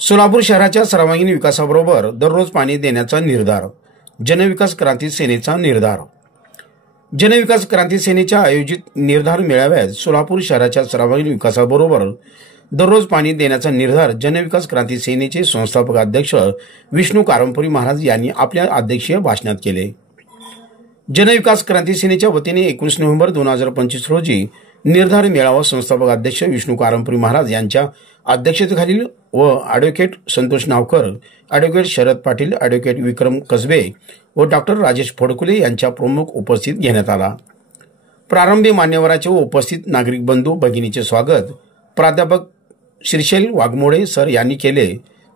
सोलापूर शहराच्या सर्वांगीण विकासाबरोबर दररोज पाणी देण्याचा निर्धार. जनविकास क्रांती सेनेचा निर्धार. जनविकास क्रांती सेनेच्या आयोजित निर्धार मेळाव्यात सोलापूर शहराच्या सर्वांगीण विकासाबरोबर दररोज पाणी देण्याचा निर्धार जनविकास क्रांती सेनेचे संस्थापक अध्यक्ष विष्णू कारंपुरी महाराज यांनी आपल्या अध्यक्षीय भाषणात केले. जनविकास क्रांती सेनेच्या वतीने 21 नोव्हेंबर 2025 रोजी निर्धार मेळावा संस्थापक अध्यक्ष विष्णू कारंपुरी महाराज यांच्या अध्यक्षतेखालील व advocate Santosh Navkar, advocate Sharad Patil, advocate Vikram Kasbe व डॉक्टर राजेश फडकुले यांच्या प्रमुख उपस्थित घेण्यात आला. प्रारंभी मान्यवरांचे व उपस्थित नागरिक बंधू भगिनीचे स्वागत प्राध्यापक श्रीशैल वाघमोडे सर यांनी केले.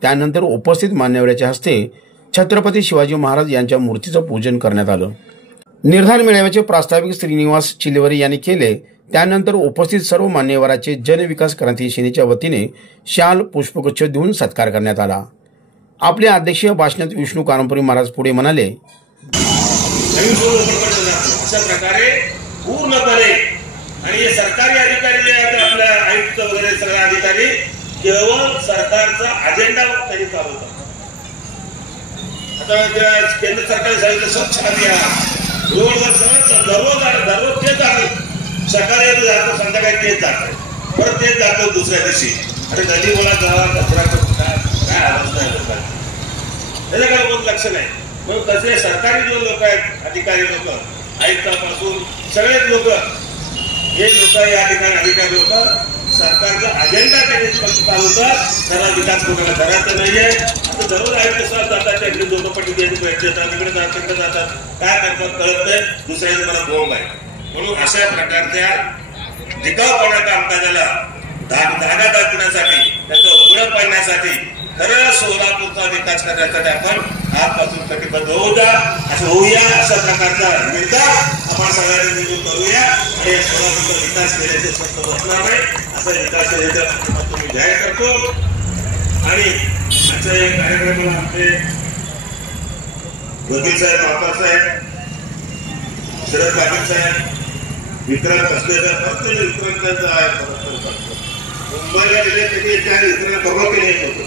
त्यानंतर उपस्थित मान्यवरांच्या हस्ते छत्रपती शिवाजी महाराज यांच्या मूर्तीचं पूजन करण्यात आलं. निर्धार मेळाव्याचे प्रास्ताविक श्रीनिवास चिलवरे यांनी केले. त्यानंतर उपस्थित सर्व मान्यवरांचे जनविकास क्रांती सेनेच्या वतीने शाल पुष्पगुच्छ देऊन सत्कार करण्यात आला. आपल्या अध्यक्षीय भाषणात विष्णू कारंपुरी महाराज पुढे म्हणाले, अशा प्रकारे पूर्णपणे आणि सरकारी अधिकारी आपल्या आयुक्त वगैरे सगळे अधिकारी केवळ सरकारचा अजेंडा त्यांनी चालवतात. आता केंद्र सरकारने सांगितलं स्वच्छ अभियान, रोडवर दररोज तेच आहे. सकाळी जातो, संध्याकाळी तेच जातं, परत तेच जातो दुसऱ्या दिवशी. आणि नदी बोला गावात कचरा काय अवस्था आहे लोकांची, त्याच्याकडे कोण लक्ष नाही. मग तसे सरकारी जो लोक आहेत, अधिकारी लोक, आयुक्तापासून सगळेच लोक, हे लोक या ठिकाणी अधिकारी लोक सरकारचा अजेंडा त्यांनी चालवतात. खरा विकास कोणाला करायचा नाहीये. आता दररोज आयुक्त साहेब जातात, त्यांनी दोनपट्टी द्यायची भेट देतात, इकडे जातात, तिकडे जातात, काय करतात कळत नाही. दुसऱ्याचे मला बोंब आहे. म्हणून अशा प्रकारच्या टिकाऊपणा कामकाजाला धागा दाखवण्यासाठी, त्याचं उघडं पाडण्यासाठी खरं सोलापूरचा विकास करण्यासाठी आपण आजपासून कटिबद्ध होऊया. अशा प्रकारचा निर्धार आपण सगळ्यांनी मिळून करूया आणि सोलापूरचा विकास केल्याचे स्वस्त बसणार नाही. असा विकास केल्याचा तुम्ही जाहीर करतो. आणि आजच्या या कार्यक्रमाला आमचे वकील साहेब, बाबासाहेब, शरद पाटील साहेब, विक्रम कसबेचा फक्त विक्रम आहे. मुंबईला गेले त्यांनी त्या विक्रम करोके नाही होतो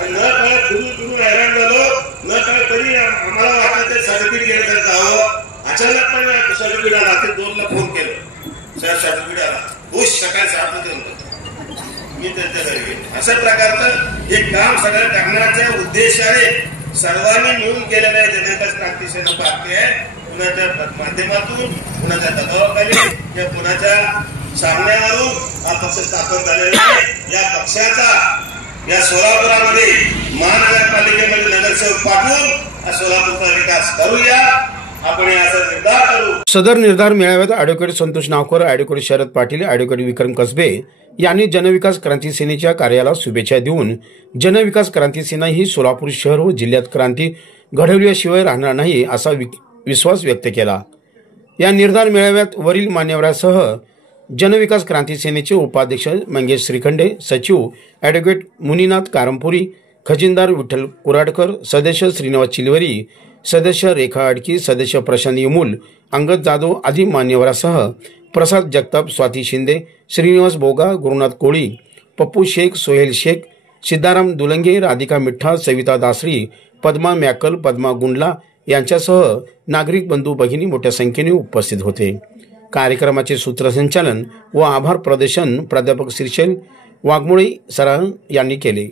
आणि न कळत फिरून हैराण झालो. न कळत तरी आम्हाला वाटतं ते सर्टिफिकेट गेलं तर जावं. अचानकपणे सर्टिफिकेट आला. ते 2 ला फोन केलं, सर सर्टिफिकेट आला. खुश सकाळी 7 मी त्यांच्या घरी गेलो. अशा प्रकारचं हे काम सगळं करण्याच्या उद्देशाने सर्वांनी मिळून केलेलं आहे. जनविकास क्रांती सेना पार्टी आहे. कुणाच्या माध्यमातून, कुणाच्या दबावाखाली या कुणाच्या सामन्यावरून हा पक्ष स्थापन झालेला आहे. या पक्षाचा या सोलापुरामध्ये महानगरपालिकेमध्ये नगरसेवक पाठवून सोलापूरचा विकास करूया. आपण याचा निर्धार करू. सदर निर्धार मेळाव्यात advocate Santosh Navkar, advocate Sharad Patil, advocate Vikram Kasbe यांनी जनविकास क्रांती सेनेच्या कार्याला शुभेच्छा देऊन जनविकास क्रांती सेना ही सोलापूर शहर व जिल्ह्यात क्रांती घडवल्याशिवाय राहणार नाही असा विश्वास व्यक्त केला. या निर्धार मेळाव्यात वरील मान्यवरांसह जनविकास क्रांती सेनेचे उपाध्यक्ष मंगेश श्रीखंडे, सचिव ॲडव्होकेट मुनीनाथ कारंपुरी, खजिनदार विठ्ठल कुराडकर, सदस्य श्रीनिवास चिलवरी, सदस्य रेखा आडकी, सदस्य प्रशांत यमूल, अंगद जाधव आदी मान्यवरांसह प्रसाद जगताप, स्वाती शिंदे, श्रीनिवास बोगा, गुरुनाथ कोळी, पप्पू शेख, सोहेल शेख, सिद्धाराम दुलंगे, राधिका मिठ्ठा, सविता दासरी, पद्मा मॅकल, पद्मा गुंडला यांच्यासह नागरिक बंधू भगिनी मोठ्या संख्येने उपस्थित होते. कार्यक्रमाचे सूत्रसंचालन व आभार प्रदर्शन प्राध्यापक श्रीशैल वाघमोडे सर यांनी केले.